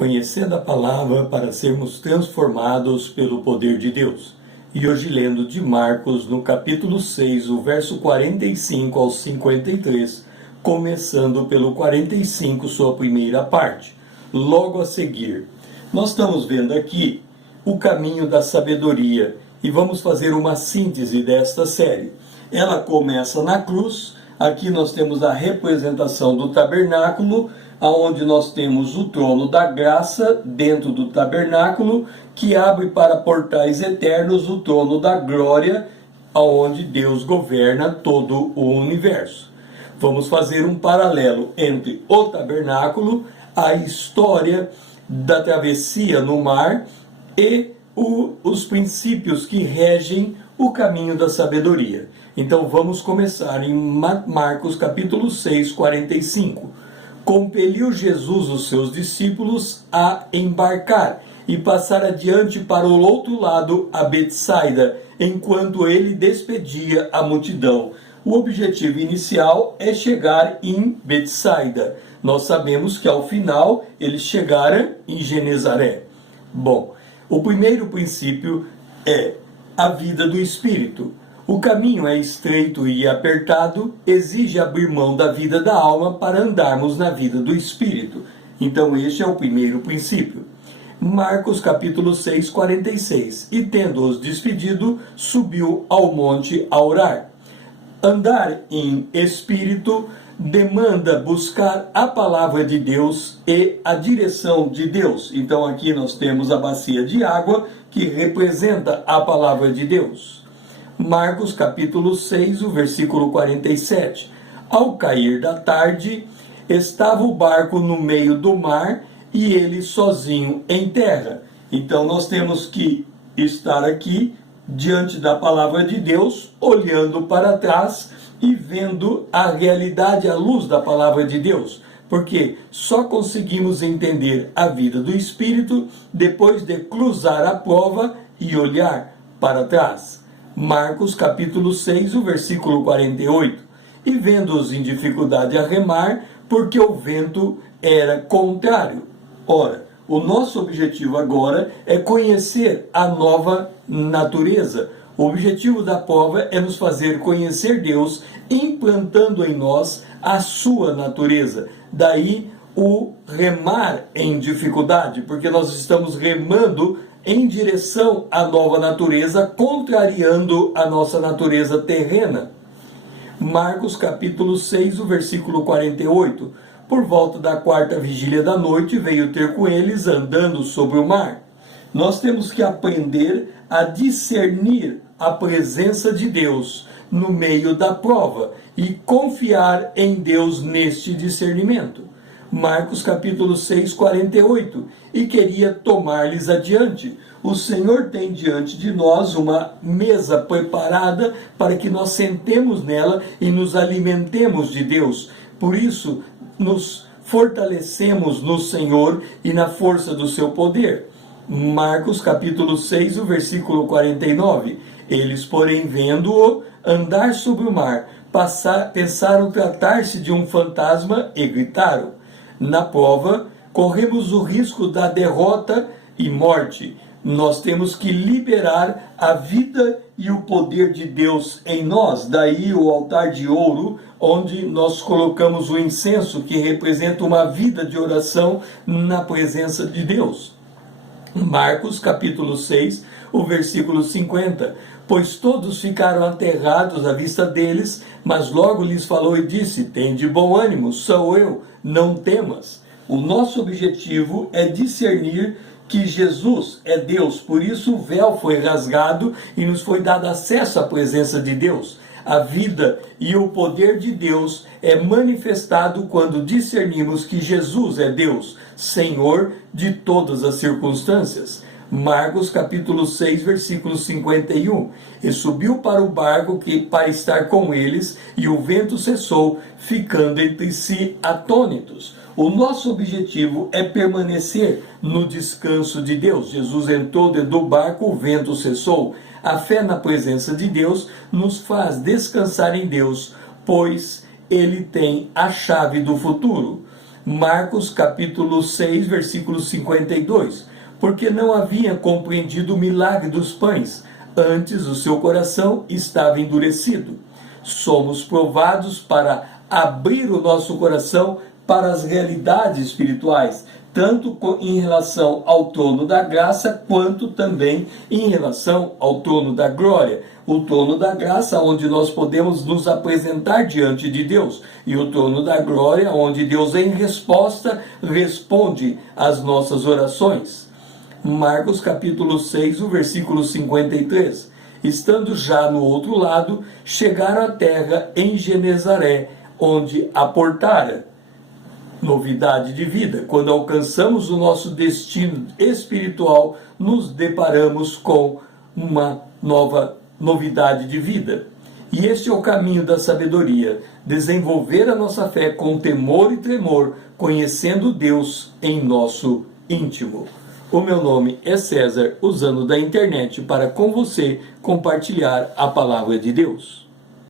conhecendo a palavra para sermos transformados pelo poder de Deus. E hoje lendo de Marcos, no capítulo 6, o verso 45 ao 53, começando pelo 45, sua primeira parte. Logo a seguir, nós estamos vendo aqui o caminho da sabedoria e vamos fazer uma síntese desta série. Ela começa na cruz. Aqui nós temos a representação do tabernáculo, onde nós temos o trono da graça dentro do tabernáculo, que abre para portais eternos o trono da glória, onde Deus governa todo o universo. Vamos fazer um paralelo entre o tabernáculo, a história da travessia no mar e os princípios que regem o caminho da sabedoria. Então vamos começar em Marcos capítulo 6, 45. Compeliu Jesus os seus discípulos a embarcar e passar adiante para o outro lado, a Betsaida, enquanto ele despedia a multidão. O objetivo inicial é chegar em Betsaida. Nós sabemos que ao final eles chegaram em Genezaré. Bom, o primeiro princípio é a vida do Espírito. O caminho é estreito e apertado, exige abrir mão da vida da alma para andarmos na vida do Espírito. Então este é o primeiro princípio. Marcos capítulo 6, 46. E tendo-os despedido, subiu ao monte a orar. Andar em Espírito demanda buscar a palavra de Deus e a direção de Deus. Então aqui nós temos a bacia de água que representa a palavra de Deus. Marcos capítulo 6, o versículo 47. Ao cair da tarde, estava o barco no meio do mar e ele sozinho em terra. Então nós temos que estar aqui diante da palavra de Deus, olhando para trás e vendo a realidade à luz da palavra de Deus. Porque só conseguimos entender a vida do Espírito depois de cruzar a prova e olhar para trás. Marcos capítulo 6, o versículo 48. E vendo-os em dificuldade a remar, porque o vento era contrário. Ora, o nosso objetivo agora é conhecer a nova natureza. O objetivo da prova é nos fazer conhecer Deus, implantando em nós a sua natureza. Daí o remar em dificuldade, porque nós estamos remando em direção à nova natureza, contrariando a nossa natureza terrena. Marcos capítulo 6, o versículo 48. Por volta da quarta vigília da noite, veio ter com eles andando sobre o mar. Nós temos que aprender a discernir a presença de Deus no meio da prova e confiar em Deus neste discernimento. Marcos capítulo 6, 48. E queria tomar-lhes adiante. O Senhor tem diante de nós uma mesa preparada para que nós sentemos nela e nos alimentemos de Deus. Por isso, nos fortalecemos no Senhor e na força do seu poder. Marcos capítulo 6, o versículo 49. Eles, porém, vendo-o andar sobre o mar, pensaram tratar-se de um fantasma e gritaram. Na prova, corremos o risco da derrota e morte. Nós temos que liberar a vida e o poder de Deus em nós. Daí o altar de ouro, onde nós colocamos o incenso, que representa uma vida de oração na presença de Deus. Marcos capítulo 6, o versículo 50. Pois todos ficaram aterrados à vista deles, mas logo lhes falou e disse: tende bom ânimo, sou eu, não temas. O nosso objetivo é discernir que Jesus é Deus, por isso o véu foi rasgado e nos foi dado acesso à presença de Deus. A vida e o poder de Deus é manifestado quando discernimos que Jesus é Deus, Senhor de todas as circunstâncias. Marcos capítulo 6, versículo 51. E subiu para o barco para estar com eles, e o vento cessou, ficando entre si atônitos. O nosso objetivo é permanecer no descanso de Deus. Jesus entrou dentro do barco, o vento cessou. A fé na presença de Deus nos faz descansar em Deus, pois Ele tem a chave do futuro. Marcos capítulo 6, versículo 52. Porque não havia compreendido o milagre dos pães, antes o seu coração estava endurecido. Somos provados para abrir o nosso coração para as realidades espirituais, tanto em relação ao trono da graça, quanto também em relação ao trono da glória. O trono da graça, onde nós podemos nos apresentar diante de Deus, e o trono da glória, onde Deus, em resposta, responde às nossas orações. Marcos capítulo 6, o versículo 53. Estando já no outro lado, chegaram à terra em Genezaré, onde aportara. Novidade de vida. Quando alcançamos o nosso destino espiritual, nos deparamos com uma nova novidade de vida. E este é o caminho da sabedoria: desenvolver a nossa fé com temor e tremor, conhecendo Deus em nosso íntimo. O meu nome é César, usando da internet para com você compartilhar a palavra de Deus.